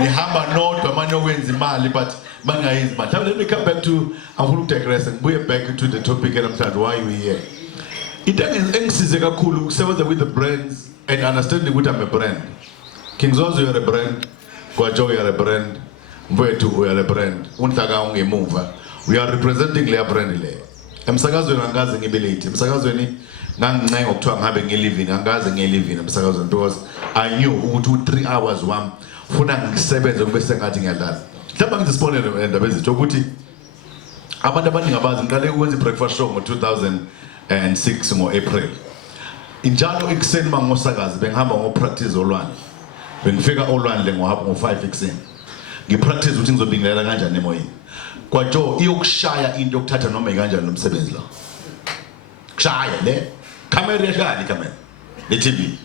Nihamba not Manyo wins imali, but Manga is but let me come back to Ahulu digress and we're back to the topic and I'm saying why we here. It is a cool seven with the brands and understanding what I'm a brand. King Zozo you're a brand, Guajo you're a brand, Mwetu we are a brand, Untaga unge mover. We are representing their brand. Msakazo nangazi ngibility. Msakazo ni ngang okuthiwa ngabe ngiliving angaze ngiliving msakazo because I knew ukuthi 3 hours wami funa ngisebenze kube sengathi ngiyadlala. Mhlawumbe ngizisibonele endaba ezitho ukuthi abantu abaningi abazi ngiqale ukwenza i-breakfast show ngo-2006 ngo-April. Injalo ekuseni mangosakazi bengihamba ngopractice olwandle. Bengifika olwandle ngo-5 ekuseni. Ngipractice ukuthi ngizobingelela kanjani emoyeni. Kwajo iyokushaya into yokuthatha noma kanjani lo msebenzi lo. Kushaya le camera yashaya camera le TV.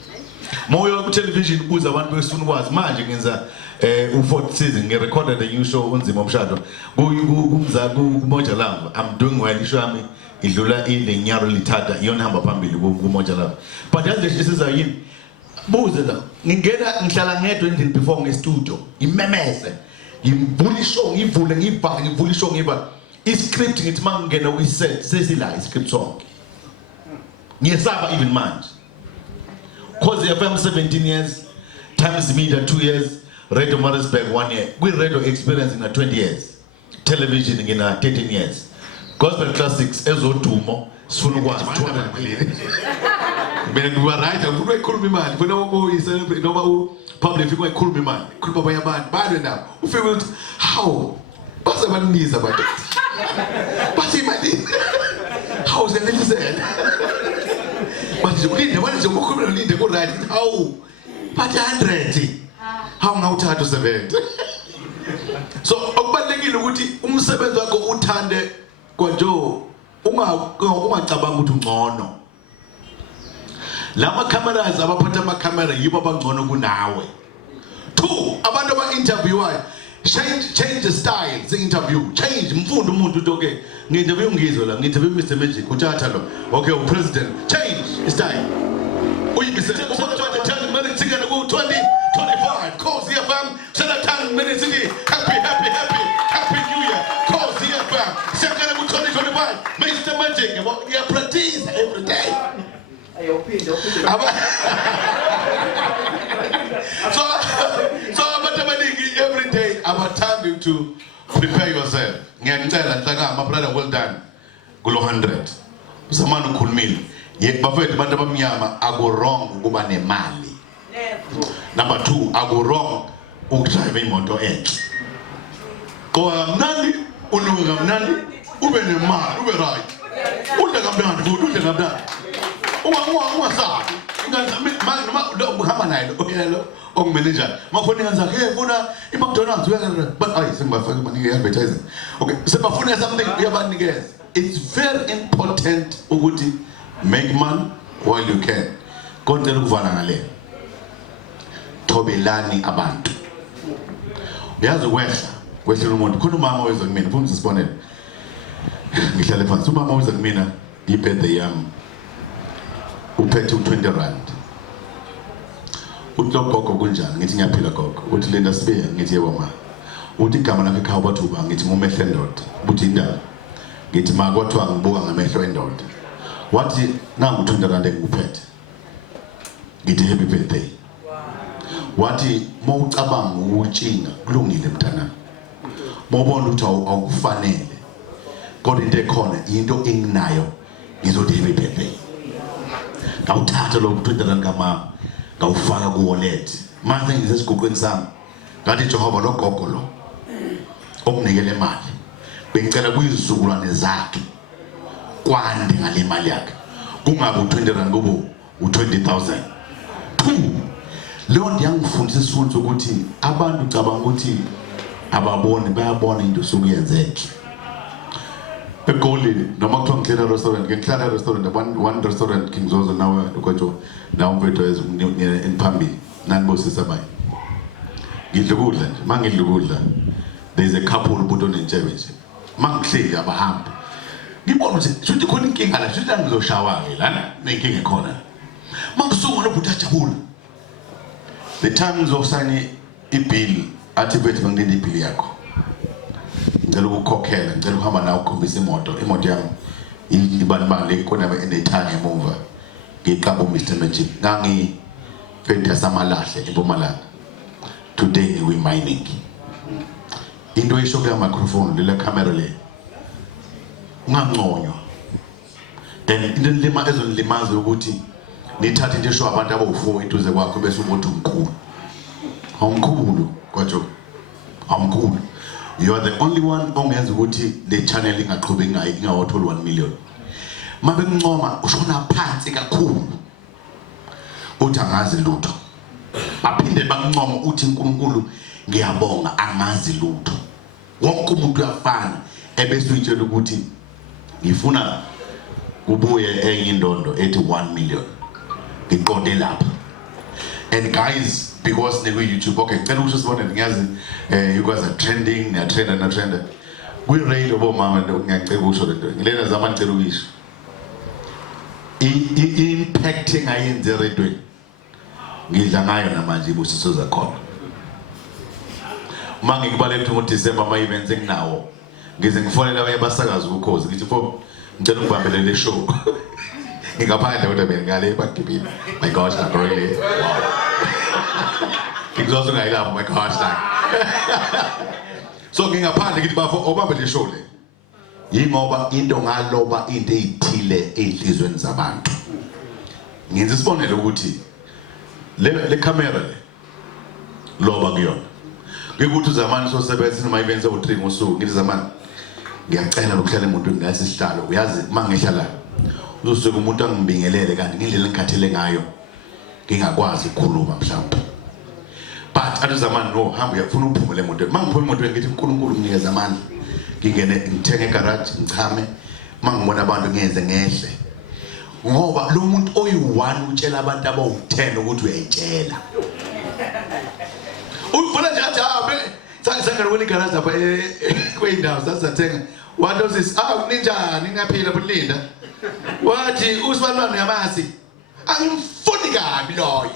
Moyo ku television uza abantu besifuna ukwazi manje ngenza u4th season ngirecorded a new show unzima umshado kumza kumoja lava. I'm doing well isho yami idlula ile nyaro lithatha iyona hamba phambili kumoja lava. But yazi lesiza yini buze la ngingena ngihlala ngedwa endlini before ngestudio imemeze ngivula ishow ngivule ngibhaka ngivula ishow ngiba iscript ngithi mangena kwiset sesila iscript sonke ngiyesaba even manje cause FM 17 years Times Media 2 years Radio Marisburg 1 year we radio experience in 20 years television in 13 years gospel classics ezodumo sifuna ukwazi 200 million mina ngiwa right akufuna ikhuluma imali funa ukuyiselebrate noma public fika ikhuluma imali khuluma abanye abantu bani nawo ufike ukuthi how base banibiza abantu bathi imali how zenelizela bathi ulinde manje ukukhuluma ulinde ku right how bathi 100 how ngawuthatha 70 so okubalekile ukuthi umsebenzi wakho uthande kwanjo ungacabanga ukuthi ungcono lama cameras abaphatha ama camera yibo abangcono kunawe. 2 abantu aba interviewayo change the style the interview change mfundo umuntu utoke nginterview ngizwe la nginterview Mr Magic uthatha lo okay president change style uyibise usathatha 10 minutes ingena ku 2025 cause FM sena 10 minutes ini happy new year cause FM sena ku 2025 Mr Magic you practice every day. So every day I'm telling you to prepare yourself. Ngiyacela nhlaka my brother well done. Kulo 100. Usamana ukhulumile. Bafethu abantu abamnyama aku wrong ukuba nemali. Number 2 aku wrong ukudrive imoto enhle. Ngoba mnandi unuka mnandi ube nemali ube right. Udla kamnandi futhi udla kamnandi. Ungasabi ingazami noma uhamba naye lo manager mafoni kanza ke funa iMcDonald's but ay sengibafaka banike advertising okay sebafuna something uyabanikeza. It's very important ukuthi make money while you can konke ukuvana ngale thobelani abantu uyazi kwehla umuntu khona umama weza kumina ufuna sisibonele ngihlale phansi umama weza kumina ibirthday yami uphethe 20 rand uthi gogo kunjani ngithi ngiyaphila gogo uthi Linda Sibiya ngithi yebo ma uthi igama lakhe ekhaya bathuba ngithi ngumehlo endoda uthi indaba ngithi ma kwathiwa ngibuka ngamehlo endoda wathi nangu 20 rand engikuphethe ngithi happy birthday wathi mawucabanga ukutshinga kulungile mntana mawubona ukuthi awukufanele kodwa into ekhona into enginayo ngizothi happy birthday ngawuthatha lo 20 rand kama ngawufaka ku wallet manje ngisesigqoqweni sami ngathi Jehova lo gogo lo okunikele imali bengicela kuyizizukulwane zakhe kwande ngale mali yakhe kungabe u20 rand kubo u20000 leyo ndiyangifundisa isifundisa ukuthi abantu cabanga ukuthi ababoni bayabona into sokuyenzeke eGoli noma kuthiwa ngihlela restaurant ngihlala restaurant one restaurant King Zozo nawe kwatsho nawo mfethu enphambili nanibosisa bayi ngidla ukudla nje mangidla ukudla there is a couple ubuto nenjebe nje mangihleli abahamba ngibona ukuthi futhi khona inkinga la futhi angizoshawa ke lana nenkinga ekhona mangisungula ubhuti ajabula the times of signing ibill athi bethu ngilinde ibhili yakho ngicela ukukhokhela ngicela ukuhamba nawe ukukhombisa imoto yami ibanibani khona enethanga emuva ngiqaba uMr Magic ngangi fenda samalahle eMpumalanga today we mining into esho kule microphone le camera le unganconywa then into lima ezolimaza ukuthi nithathe into esho abantu abawu4 eduze kwakho bese umuntu umkhulu kwatsho amkhulu. You are the only one ongenza ukuthi le channel ingaqhubeki ngayo ingawathola 1 million. Mabe kuncoma ushona phansi kakhulu uthi angazi lutho. Baphinde bakuncoma uthi uNkulunkulu ngiyabonga angazi lutho. Wonke umuntu uyafana ebese uyitshela ukuthi ngifuna kubuye enye indondo ethi 1 million. Ngiqonde lapha. And guys, because they go YouTube, okay, tell us just one thing, you guys are trending, na trend. We read about mama and ngiyacela usho lento. Ngilena zaman ngicela ukisho. Impacting ayenze eredweni. Ngidla ngayo namanje ibusiso zakhona. Manje ngibale ukuthi ngoDecember ama events enginawo. Ngize ngifonela abanye abasakazi ukhozi ngithi mfo ngicela ungibambele le show. Ngingaphandle kodwa bengale bagibini. My gosh, I'm really. Ngizozwe ngayilapho my gosh like. So ngingaphandle ngithi bafo obambe le show le. Yingoba into ngaloba into ezithile ezinhlizweni zabantu. Ngenza isibonelo ukuthi le camera le loba kuyona. Ngikuthi uzamani sosebenza noma events ewu3 ngosuku ngithi zamani ngiyacela ukuhlala emuntu ngasihlalo uyazi mangihlala uzosuka umuntu angibingelele kanti ngendlela engikhathele ngayo ngingakwazi ukukhuluma mhlawumbe but athi zamani no hamba uyafuna uphume le moto mangiphuma imoto ngithi uNkulunkulu nginikeza amandla ngingene ngithenge egarage ngichame mangibona abantu ngenze ngehle ngoba lo muntu oyi1 utshela abantu abawu10 ukuthi uyayitshela ufuna nje athi abe sangena kweli garage lapha kweindawo sasathenga what does this ninjani ngaphila bulinda wathi usibalwana uyamazi angimfuni kabi loyo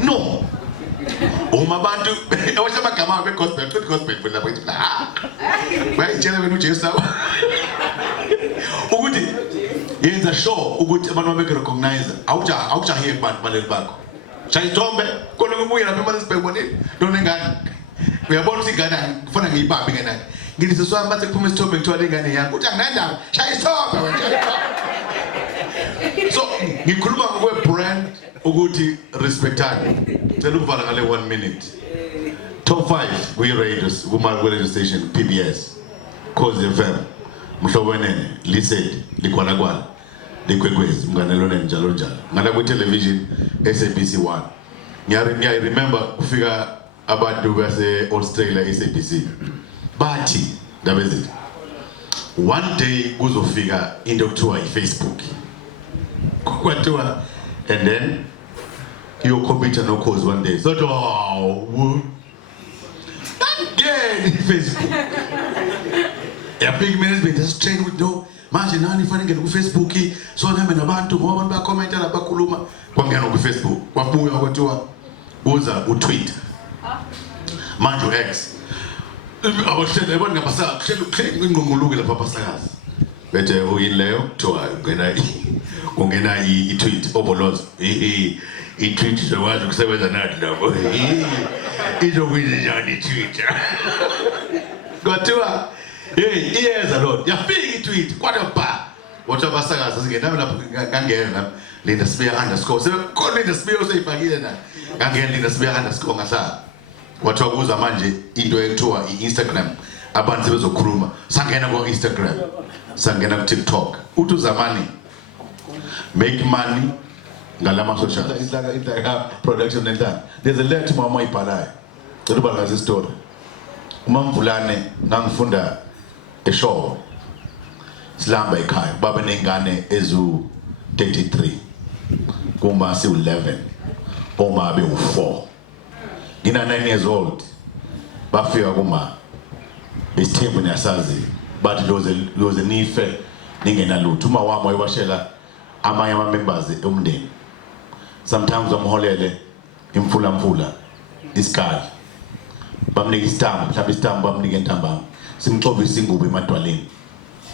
no uma abantu abasha amagama begospel futhi lapho ithi bayitshela wena uJesu lapho ukuthi yenza sure ukuthi abantu baberecognize awujahiye kubantu baleli bakho shayithombe kona kubuye lapha imali sibhekubonile nto ngane uyabona ukuthi ingane ngifuna ngiyibambe ngene ngithi seswami bathi kuphuma isithombe ngithola ingane yami uthi anginandaba shayithombe wena. So ngikhuluma ngokwe brand ukuthi respectani ngicela ukuvala ngale 1 minute. Top 5 we radios kuma radio station PBS Khosi FM Mhlobo Wenene Lisedi Likhwala Likwekwezi Mnganelwane njalo ngala ku television SABC1 ngiya remember kufika abantu base Australia SABC bathi ndabezithu one day kuzofika into ekuthiwa iFacebook kwathiwa and then your computer no cause one day so again Facebook big management just train with no manje nani fanele ngene ku Facebook so nami nabantu ngoba abantu bakhomenta lapha bakhuluma kwangena ku Facebook kwabuya kwathiwa uza utweet manje uX abahlele yabona ngapasa kuhlele ingqungquluke lapha pasakazi bethe uyileyo kuthiwa ungena i-tweet obolozo i-tweet zokwazi ukusebenza nathi lapho izokwenza njani i-tweet kwathiwa iyeza lo yafika i-tweet kwathi ba wathi abasakazi singenami lapho ngangena Linda Spear _ sebekhona Linda Spear useyifakile na ngangena Linda Spear _ ngahlala wathiwa kuza manje into ekuthiwa i-Instagram abantu sebezokhuluma sangena ku Instagram sangena ku TikTok uthi uzamani make money ngalama social inhlaka production nenhlaka there's a letter mama ibhalayo cela ubalaza istory uMamvulane ngangifunda eShowe silamba ekhaya baba nengane ezu 33 kuma si 11 oma abe u4 ngina 9 years old bafika kuma isithembu niyasazi but loze nife ningena lutho uma wami wayebashela amanye ama members omndeni sometimes amholele imfula isikali bamnika isitambu mhlawumbe isitambu bamnika entambama simxobisa ingubo emadwaleni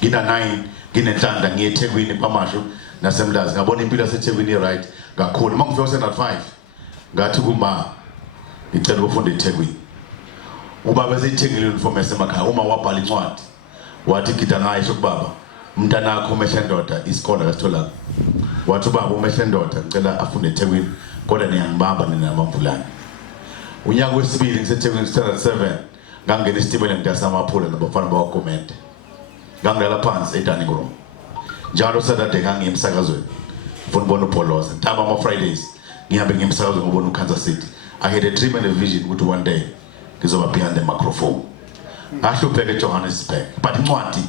ngina 9 nginenhlanda ngiye eThekwini kwamasho nasemlazi ngabona impilo yaseThekwini right kakhulu mangifika sena 5 ngathi kuma ngicela ukufunda eThekwini ubaba esethengile uniform yasemakhaya uma wabhala incwadi wathi gida ngayisho kubaba umntana wakho umehla ndoda isikole kasithola wathi ubaba umehla ndoda ngicela afunde eThekwini kodwa niyangibamba nina namamvulana unyaka wesibili ngiseThekwini standard 7 ngangena isitimela ngiyasamaphula nabafana bawakomende ngangela phansi edining room njalo Saturday ngangiye emsakazweni ufuna ubona uPholoza ntaba ama Fridays ngihambe ngemsakazweni ngibona uKansas City. I had a dream and a vision ukuthi one day ngizoba behind the microphone ngahlupheka eJohannesburg but incwadi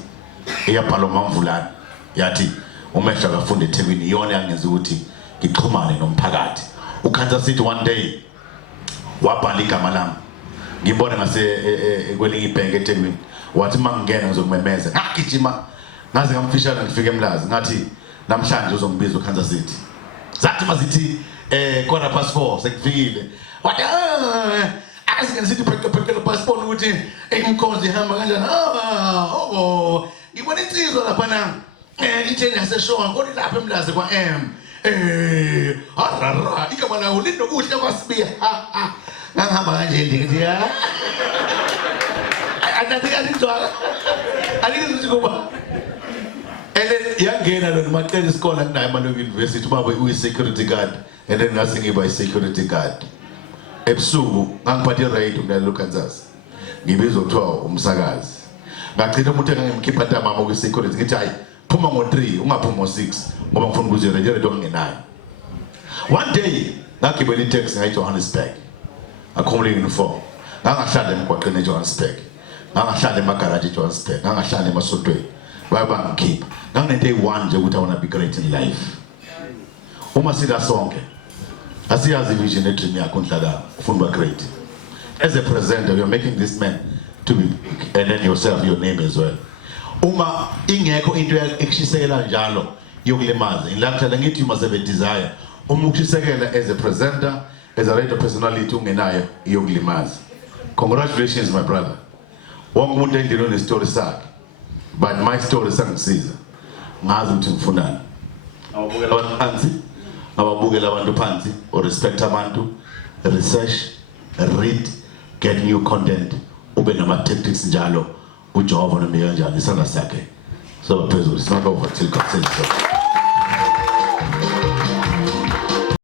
eyabhalwa uMamvulana yathi umehla kafunde eThekwini iyona yangenza ukuthi ngixhumane nomphakathi uKansas City one day wabhala igama lami ngibone ngase kwelinye ibhenki eThekwini wathi mangingena ngizokumemeza ngagijima ngaze ngamfishana ngifike eMlazi ngathi namhlanje uzongibiza uKansas City zathi mazithi 4:15 sekufikile wathi asingesithi phekela passport ukuthi inkonzo ihamba kanjani ngibona insizwa lapha na itheni yaseshona kodwa lapha eMlazi kwa arara igama lawo linokuhle kwasibiya ngangihamba kanje ngithi Another kuba and then yangena lo maqela isikole kunayo eMaloko University ubaba uyi security guard and then ngase ngiba security guard ebusuku ngangiphathe radio ngalo Kansas ngibizwa kuthiwa umsakazi ngagcina umuntu engangimkhipha ntambama ku security ngithi hayi phuma ngo3 ungaphuma ngo6 ngoba ngifuna ukuze radio ngingenayo one day ngagibela itaxi ngayi Johannesburg akhomule uniform ngangahlala emgwaqeni eJohannesburg ngangahlala emagaraji eJohannesburg ngangahlala emasontweni bayangikhipha nganginento eyi1 nje ukuthi I want to be great in life uma sila sonke asiyazi vision edream yakho Nhlaka ufuna ukuba great as a presenter you are making this man to be and then yourself your name as well uma ingekho into ekushisekela njalo yokulimaza ngilapha ngithi you must have a desire uma ukushisekela as a presenter as a radio personality ungenayo yokulimaza. Congratulations my brother. Wonke umuntu endino ne story sakhe but my story sangisiza ngazi ukuthi ngifunani awabukela abantu phansi ababukela abantu phansi or respect abantu research read get new content ube nama tactics njalo uJehova nomika kanjani isandla sakhe so phezulu it's not over till God says so.